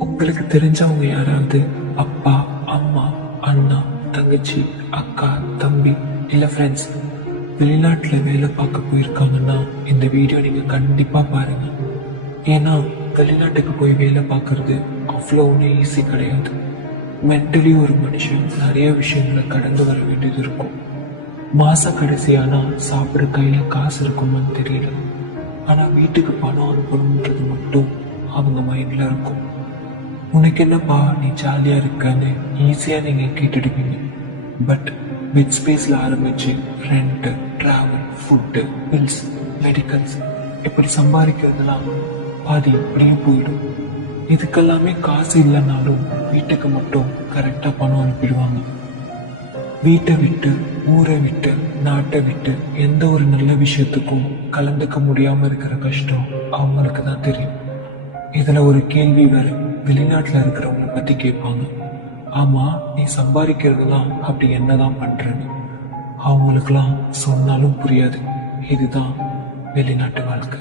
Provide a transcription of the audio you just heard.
உங்களுக்கு தெரிஞ்சவங்க யாராவது அப்பா அம்மா அண்ணா தங்கச்சி அக்கா தம்பி இல்லை ஃப்ரெண்ட்ஸ் வெளிநாட்டில் வேலை பார்க்க போயிருக்காங்கன்னா இந்த வீடியோ நீங்கள் கண்டிப்பாக பாருங்கள் ஏன்னா வெளிநாட்டுக்கு போய் வேலை பார்க்கறது அவ்வளோ ஒன்றும் ஈஸி கிடையாது. மென்டலி ஒரு மனுஷன் நிறைய விஷயங்களை கடந்து வர வேண்டியது இருக்கும். மாச கடைசியானா சாப்பிட்ற கையில் காசு இருக்குமான்னு தெரியல. ஆனால் வீட்டுக்கு பணம் அனுப்பணுன்றது மட்டும் அவங்க மைண்டில் இருக்கும். உனக்கு என்னப்பா நீ ஜாலியா இருக்கன்னு ஈஸியா நீங்க கேட்டுடுவீங்க. பட் பெட் ஸ்பேஸ்ல ஆரம்பிச்சு rent travel food bills medicals இப்படி சம்பாதிக்கிறதுலாம் பாதி இப்படியே போயிடும். இதுக்கெல்லாமே காசு இல்லைனாலும் வீட்டுக்கு மட்டும் கரெக்டாக பணம் அனுப்பிடுவாங்க. வீட்டை விட்டு ஊரை விட்டு நாட்டை விட்டு எந்த ஒரு நல்ல விஷயத்துக்கும் கலந்துக்க முடியாமல் இருக்கிற கஷ்டம் அவங்களுக்கு தான் தெரியும். இதுல ஒரு கேள்வி வரும் வெளிநாட்டுல இருக்கிறவங்கள பத்தி கேட்பாங்க. ஆமா நீ சம்பாதிக்கிறதுலாம் அப்படி என்னதான் பண்றன்னு. அவங்களுக்கெல்லாம் சொன்னாலும் புரியாது. இதுதான் வெளிநாட்டு வாழ்க்கை.